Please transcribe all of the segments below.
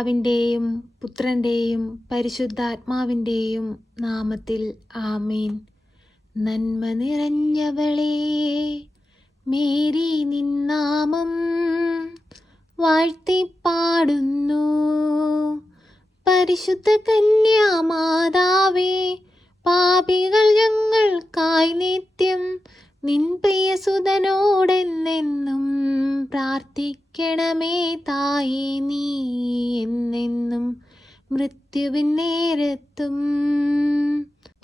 പിതാവിന്റെയും പുത്രന്റെയും പരിശുദ്ധാത്മാവിന്റെയും നാമത്തിൽ ആമീൻ. നന്മ നിറഞ്ഞവളേ മേരി നിന്നാമം വാഴ്ത്തിപ്പാടുന്നു. പരിശുദ്ധ കന്യാമാതാവേ പാപികൾ ഞങ്ങൾക്കായി നിത്യം നിൻ പ്രിയസുതനോടെന്നെന്നും പ്രാർത്ഥിക്കണമേ തായേ നീ എന്നെന്നും മൃത്യുവിൻ നേരത്തും.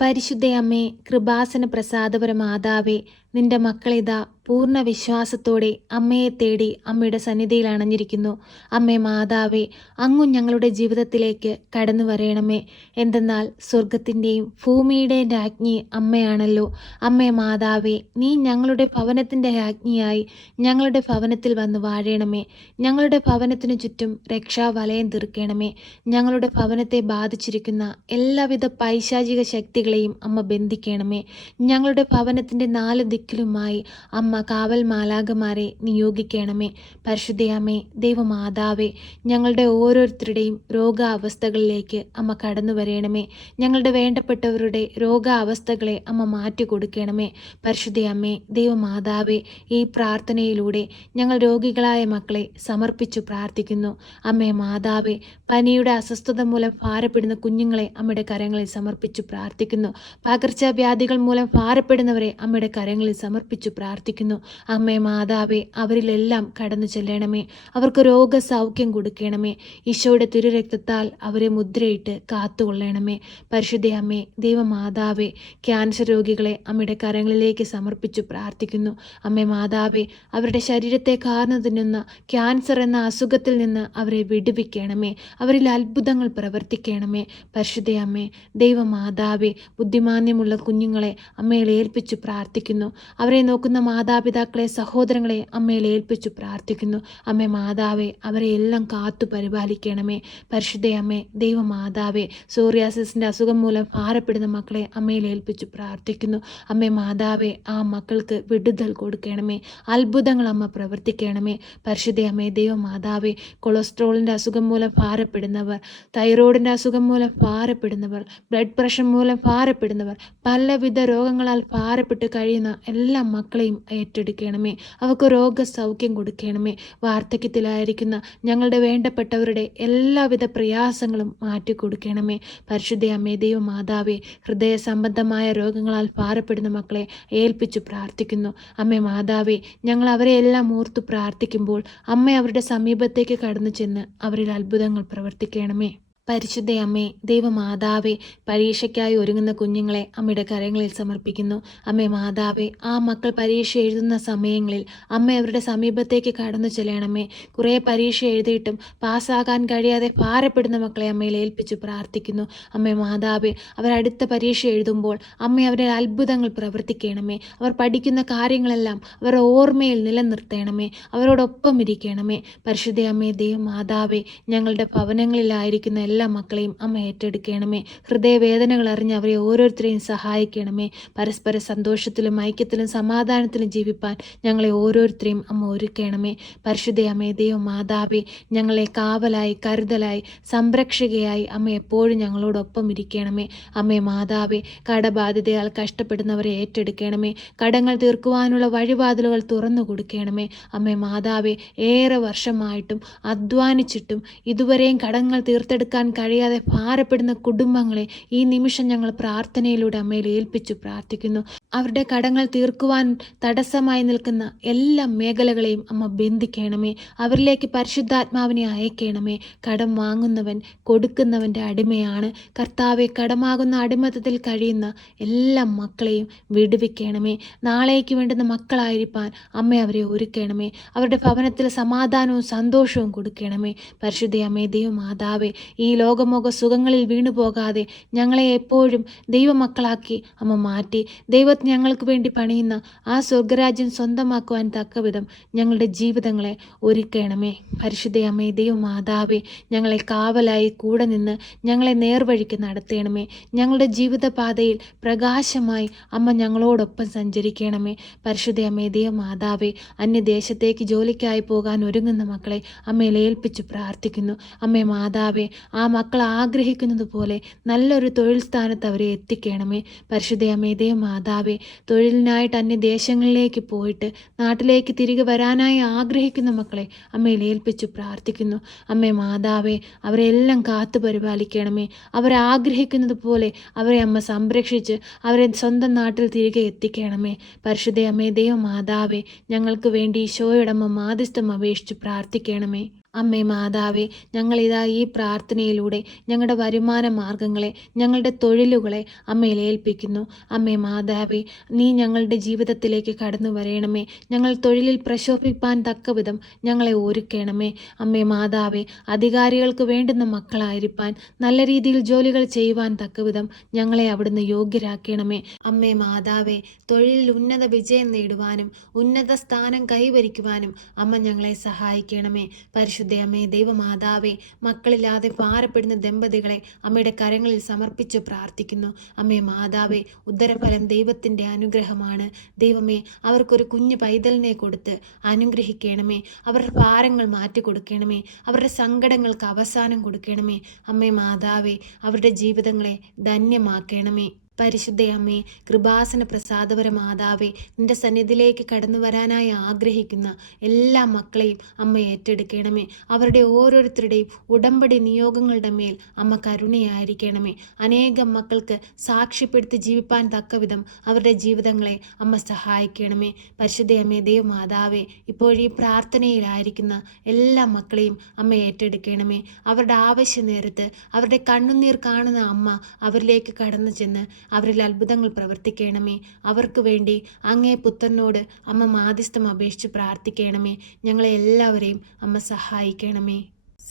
പരിശുദ്ധയമ്മേ കൃപാസന പ്രസാദപര മാതാവേ നിന്റെ മക്കളിതാ പൂർണ വിശ്വാസത്തോടെ അമ്മയെ തേടി അമ്മയുടെ സന്നിധിയിൽ അണഞ്ഞിരിക്കുന്നു. അമ്മേ മാതാവേ അങ്ങും ഞങ്ങളുടെ ജീവിതത്തിലേക്ക് കടന്നു വരയണമേ എന്തെന്നാൽ സ്വർഗത്തിന്റെയും ഭൂമിയുടെയും രാജ്ഞി അമ്മയാണല്ലോ. അമ്മേ മാതാവേ നീ ഞങ്ങളുടെ ഭവനത്തിന്റെ രാജ്ഞിയായി ഞങ്ങളുടെ ഭവനത്തിൽ വന്ന് വാഴണമേ. ഞങ്ങളുടെ ഭവനത്തിനു ചുറ്റും രക്ഷാവലയം തീർക്കണമേ. ഞങ്ങളുടെ ഭവനത്തെ ബാധിച്ചിരിക്കുന്ന എല്ലാവിധ പൈശാചിക ശക്തികളെയും അമ്മ ബന്ധിക്കണമേ. ഞങ്ങളുടെ ഭവനത്തിന്റെ നാല് ദിക്കിലുമായി അമ്മ കാവൽ മാലാകമാരെ നിയോഗിക്കണമേ. പരിശുദ്ധയമ്മേ ദൈവമാതാവേ ഞങ്ങളുടെ ഓരോരുത്തരുടെയും രോഗാവസ്ഥകളിലേക്ക് അമ്മ കടന്നു വരയണമേ ഞങ്ങളുടെ വേണ്ടപ്പെട്ടവരുടെ രോഗാവസ്ഥകളെ അമ്മ മാറ്റി കൊടുക്കണമേ. പരിശുദ്ധയമ്മേ ദൈവമാതാവേ ഈ പ്രാർത്ഥനയിലൂടെ ഞങ്ങൾ രോഗികളായ മക്കളെ സമർപ്പിച്ചു പ്രാർത്ഥിക്കുന്നു. അമ്മേ മാതാവേ പനിയുടെ അസ്വസ്ഥത മൂലം ഭാരപ്പെടുന്ന കുഞ്ഞുങ്ങളെ അമ്മയുടെ കരങ്ങളിൽ സമർപ്പിച്ചു പ്രാർത്ഥിക്കുന്നു. പകർച്ചവ്യാധികൾ മൂലം ഭാരപ്പെടുന്നവരെ അമ്മയുടെ കരങ്ങളിൽ സമർപ്പിച്ചു പ്രാർത്ഥിക്കുന്നു. അമ്മേ മാതാവേ അവരിലെല്ലാം കടന്നു ചെല്ലണമേ. അവർക്ക് രോഗസൗഖ്യം കൊടുക്കണമേ. ഈശോയുടെ തിരുരക്തത്താൽ അവരെ മുദ്രയിട്ട് കാത്തുകൊള്ളണമേ. പരിശുദ്ധ അമ്മേ ദൈവമാതാവേ ക്യാൻസർ രോഗികളെ അമ്മയുടെ കരങ്ങളിലേക്ക് സമർപ്പിച്ചു പ്രാർത്ഥിക്കുന്നു. അമ്മേ മാതാവേ അവരുടെ ശരീരത്തെ കാർന്നു തിന്നുന്ന ക്യാൻസർ എന്ന അസുഖത്തിൽ നിന്ന് അവരെ വിടുവിക്കണമേ. അവരിൽ അത്ഭുതങ്ങൾ പ്രവർത്തിക്കണമേ. പരിശുദ്ധ അമ്മേ ദൈവമാതാവേ ബുദ്ധിമാന്യമുള്ള കുഞ്ഞുങ്ങളെ അമ്മയിൽ ഏൽപ്പിച്ചു പ്രാർത്ഥിക്കുന്നു. അവരെ നോക്കുന്ന മാതാപിതാക്കളെ സഹോദരങ്ങളെ അമ്മയിൽ ഏൽപ്പിച്ചു പ്രാർത്ഥിക്കുന്നു. അമ്മ മാതാവേ അവരെ എല്ലാം കാത്തു പരിപാലിക്കണമേ. പരിശുദ്ധ അമ്മേ ദൈവമാതാവേ സോറിയാസിസിന്റെ അസുഖം മൂലം ഭാരപ്പെടുന്ന മക്കളെ അമ്മയിൽ ഏൽപ്പിച്ചു പ്രാർത്ഥിക്കുന്നു. അമ്മേ മാതാവേ ആ മക്കൾക്ക് വിടുതൽ കൊടുക്കണമേ. അത്ഭുതങ്ങൾ അമ്മ പ്രവർത്തിക്കണമേ. പരിശുദ്ധ അമ്മേ ദൈവമാതാവേ കൊളസ്ട്രോളിന്റെ അസുഖം മൂലം ഭാരപ്പെടുന്നവർ തൈറോയിഡിന്റെ അസുഖം മൂലം ഭാരപ്പെടുന്നവർ ബ്ലഡ് പ്രഷർ മൂലം ഭാരപ്പെടുന്നവർ പലവിധ രോഗങ്ങളാൽ ഭാരപ്പെട്ട് കഴിയുന്ന എല്ലാ മക്കളെയും ഏറ്റെടുക്കണമേ. അവർക്ക് രോഗസൗഖ്യം കൊടുക്കണമേ. വാർദ്ധക്യത്തിലായിരിക്കുന്ന ഞങ്ങളുടെ വേണ്ടപ്പെട്ടവരുടെ എല്ലാവിധ പ്രയാസങ്ങളും മാറ്റിക്കൊടുക്കണമേ. പരിശുദ്ധ അമ്മേ ദൈവ മാതാവേ ഹൃദയ സംബന്ധമായ രോഗങ്ങളാൽ ഭാരപ്പെടുന്ന മക്കളെ ഏൽപ്പിച്ചു പ്രാർത്ഥിക്കുന്നു. അമ്മേ മാതാവേ ഞങ്ങൾ അവരെ എല്ലാം ഓർത്തു പ്രാർത്ഥിക്കുമ്പോൾ അമ്മ അവരുടെ സമീപത്തേക്ക് കടന്നു ചെന്ന് അവരിൽ അത്ഭുതങ്ങൾ പ്രവർത്തിക്കണമേ. പരിശുദ്ധ അമ്മേ ദൈവമാതാവേ പരീക്ഷയ്ക്കായി ഒരുങ്ങുന്ന കുഞ്ഞുങ്ങളെ അമ്മയുടെ കരങ്ങളിൽ സമർപ്പിക്കുന്നു. അമ്മേ മാതാവേ ആ മക്കൾ പരീക്ഷ എഴുതുന്ന സമയങ്ങളിൽ അമ്മ അവരുടെ സമീപത്തേക്ക് കടന്നു ചെല്ലണമേ. കുറേ പരീക്ഷ എഴുതിയിട്ടും പാസ്സാകാൻ കഴിയാതെ ഭാരപ്പെടുന്ന മക്കളെ അമ്മയിൽ ഏൽപ്പിച്ചു പ്രാർത്ഥിക്കുന്നു. അമ്മേ മാതാവേ അവരടുത്ത പരീക്ഷ എഴുതുമ്പോൾ അമ്മ അവരെ അത്ഭുതങ്ങൾ പ്രവർത്തിക്കണമേ. അവർ പഠിക്കുന്ന കാര്യങ്ങളെല്ലാം അവരുടെ ഓർമ്മയിൽ നിലനിർത്തണമേ. അവരോടൊപ്പം ഇരിക്കണമേ. പരിശുദ്ധയമ്മേ ദൈവമാതാവേ ഞങ്ങളുടെ ഭവനങ്ങളിലായിരിക്കുന്ന എല്ലാ മക്കളെയും അമ്മ ഏറ്റെടുക്കണമേ. ഹൃദയവേദനകൾ അറിഞ്ഞ് അവരെ ഓരോരുത്തരെയും സഹായിക്കണമേ. പരസ്പര സന്തോഷത്തിലും ഐക്യത്തിലും സമാധാനത്തിലും ജീവിപ്പാൻ ഞങ്ങളെ ഓരോരുത്തരെയും അമ്മ ഒരുക്കണമേ. പരിശുദ്ധ അമ്മേ ദൈവം മാതാവേ ഞങ്ങളെ കാവലായി കരുതലായി സംരക്ഷകയായി അമ്മ എപ്പോഴും ഞങ്ങളോടൊപ്പം ഇരിക്കണമേ. അമ്മേ മാതാവേ കടബാധിതയാൽ കഷ്ടപ്പെടുന്നവരെ ഏറ്റെടുക്കണമേ. കടങ്ങൾ തീർക്കുവാനുള്ള വഴിവാതിലുകൾ തുറന്നു കൊടുക്കണമേ. അമ്മേ മാതാവേ ഏറെ വർഷമായിട്ടും അധ്വാനിച്ചിട്ടും ഇതുവരെയും കടങ്ങൾ തീർത്തെടുക്കാൻ കഴിയാതെ ഭാരപ്പെടുന്ന കുടുംബങ്ങളെ ഈ നിമിഷം ഞങ്ങൾ പ്രാർത്ഥനയിലൂടെ അമ്മയിൽ ഏൽപ്പിച്ചു പ്രാർത്ഥിക്കുന്നു. അവരുടെ കടങ്ങൾ തീർക്കുവാൻ തടസ്സമായി നിൽക്കുന്ന എല്ലാ മേഖലകളെയും അമ്മ ബന്ധിക്കണമേ. അവരിലേക്ക് പരിശുദ്ധാത്മാവിനെ അയക്കണമേ. കടം വാങ്ങുന്നവൻ കൊടുക്കുന്നവന്റെ അടിമയാണ്. കർത്താവെ കടമാകുന്ന അടിമത്തത്തിൽ കഴിയുന്ന എല്ലാ മക്കളെയും വിടുവിക്കണമേ. നാളേക്ക് വേണ്ടുന്ന മക്കളായിരിക്കാൻ അമ്മ അവരെ ഒരുക്കണമേ. അവരുടെ ഭവനത്തിൽ സമാധാനവും സന്തോഷവും കൊടുക്കണമേ. പരിശുദ്ധ അമ്മേ ദൈവമാതാവേ ഈ ലോകമോക സുഖങ്ങളിൽ വീണുപോകാതെ ഞങ്ങളെ എപ്പോഴും ദൈവമക്കളാക്കി അമ്മ മാറ്റി. ദൈവത്തിന് ഞങ്ങൾക്ക് വേണ്ടി പണിയുന്ന ആ സ്വർഗരാജ്യം സ്വന്തമാക്കുവാൻ തക്കവിധം ഞങ്ങളുടെ ജീവിതങ്ങളെ ഒരുക്കണമേ. പരിശുദ്ധ അമ്മേ ദൈവമാതാവേ ഞങ്ങളെ കാവലായി കൂടെ നിന്ന് ഞങ്ങളെ നേർവഴിക്ക് നടത്തണമേ. ഞങ്ങളുടെ ജീവിതപാതയിൽ പ്രകാശമായി അമ്മ ഞങ്ങളോടൊപ്പം സഞ്ചരിക്കണമേ. പരിശുദ്ധ അമ്മേ ദൈവമാതാവേ അന്യദേശത്തേക്ക് ജോലിക്കായി പോകാൻ ഒരുങ്ങുന്ന മക്കളെ അമ്മയിൽ ഏൽപ്പിച്ചു പ്രാർത്ഥിക്കുന്നു. അമ്മേ മാതാവേ ആ മക്കൾ ആഗ്രഹിക്കുന്നത് പോലെ നല്ലൊരു തൊഴിൽ സ്ഥാനത്ത് അവരെ എത്തിക്കണമേ. പരിശുദ്ധ ദേ ദൈവമാതാവേ തൊഴിലിനായിട്ട് അന്യദേശങ്ങളിലേക്ക് പോയിട്ട് നാട്ടിലേക്ക് തിരികെ വരാനായി ആഗ്രഹിക്കുന്ന മക്കളെ അമ്മയിൽ ഏൽപ്പിച്ച് പ്രാർത്ഥിക്കുന്നു. അമ്മേ മാതാവേ അവരെല്ലാം കാത്തു പരിപാലിക്കണമേ. അവരാഗ്രഹിക്കുന്നത് പോലെ അവരെ അമ്മ സംരക്ഷിച്ച് അവരെ സ്വന്തം നാട്ടിൽ തിരികെ എത്തിക്കണമേ. പരിശുദ്ധ അമ്മേ ദൈവമാതാവേ ഞങ്ങൾക്ക് വേണ്ടി ഈശോയുടെ അമ്മ മാധ്യസ്ഥം അപേക്ഷിച്ച് പ്രാർത്ഥിക്കണമേ. അമ്മേ മാതാവേ ഞങ്ങളിതാ ഈ പ്രാർത്ഥനയിലൂടെ ഞങ്ങളുടെ വരുമാന മാർഗങ്ങളെ ഞങ്ങളുടെ തൊഴിലുകളെ അമ്മയിൽ ഏൽപ്പിക്കുന്നു. അമ്മേ മാതാവേ നീ ഞങ്ങളുടെ ജീവിതത്തിലേക്ക് കടന്നു വരയണമേ. ഞങ്ങൾ തൊഴിലിൽ പ്രശോഭിപ്പാൻ തക്കവിധം ഞങ്ങളെ ഒരുക്കണമേ. അമ്മേ മാതാവേ അധികാരികൾക്ക് വേണ്ടുന്ന മക്കളായിരിക്കാൻ നല്ല രീതിയിൽ ജോലികൾ ചെയ്യുവാൻ തക്കവിധം ഞങ്ങളെ അവിടുന്ന് യോഗ്യരാക്കണമേ. അമ്മേ മാതാവേ തൊഴിലിൽ ഉന്നത വിജയം നേടുവാനും ഉന്നത സ്ഥാനം കൈവരിക്കുവാനും അമ്മ ഞങ്ങളെ സഹായിക്കണമേ. പരിശുദ്ധ അമ്മേ ദൈവമാതാവേ മക്കളില്ലാതെ ഭാരപ്പെടുന്ന ദമ്പതികളെ അമ്മയുടെ കരങ്ങളിൽ സമർപ്പിച്ച് പ്രാർത്ഥിക്കുന്നു. അമ്മേ മാതാവേ ഉദരഫലം ദൈവത്തിന്റെ അനുഗ്രഹമാണ്. ദൈവമേ അവർക്കൊരു കുഞ്ഞു പൈതലിനെ കൊടുത്ത് അനുഗ്രഹിക്കണമേ. അവരുടെ ഭാരങ്ങൾ മാറ്റി കൊടുക്കണമേ. അവരുടെ സങ്കടങ്ങൾക്ക് അവസാനം കൊടുക്കണമേ. അമ്മേ മാതാവേ അവരുടെ ജീവിതങ്ങളെ ധന്യമാക്കണമേ. പരിശുദ്ധ അമ്മേ കൃപാസന പ്രസാദപര മാതാവേ നിന്റെ സന്നിധിയിലേക്ക് കടന്നു വരാനായി ആഗ്രഹിക്കുന്ന എല്ലാ മക്കളെയും അമ്മ ഏറ്റെടുക്കണമേ. അവരുടെ ഓരോരുത്തരുടെയും ഉടമ്പടി നിയോഗങ്ങളുടെ മേൽ അമ്മ കരുണയായിരിക്കണമേ. അനേകം മക്കൾക്ക് സാക്ഷ്യപ്പെടുത്തി ജീവിപ്പാൻ തക്കവിധം അവരുടെ ജീവിതങ്ങളെ അമ്മ സഹായിക്കണമേ. പരിശുദ്ധയമ്മേ ദൈവ ദൈവമാതാവേ ഇപ്പോഴീ പ്രാർത്ഥനയിലായിരിക്കുന്ന എല്ലാ മക്കളെയും അമ്മ ഏറ്റെടുക്കണമേ. അവരുടെ ആവശ്യ നേരത്ത് അവരുടെ കണ്ണുനീർ കാണുന്ന അമ്മ അവരിലേക്ക് കടന്നു ചെന്ന് അവരിൽ അത്ഭുതങ്ങൾ പ്രവർത്തിക്കണമേ. അവർക്ക് വേണ്ടി അങ്ങേ പുത്രനോട് അമ്മ മാധ്യസ്ഥം അപേക്ഷിച്ച് പ്രാർത്ഥിക്കണമേ. ഞങ്ങളെ എല്ലാവരെയും അമ്മ സഹായിക്കണമേ.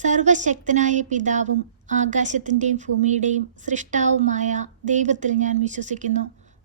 സർവശക്തനായ പിതാവും ആകാശത്തിന്റെയും ഭൂമിയുടെയും സൃഷ്ടാവുമായ ദൈവത്തിൽ ഞാൻ വിശ്വസിക്കുന്നു.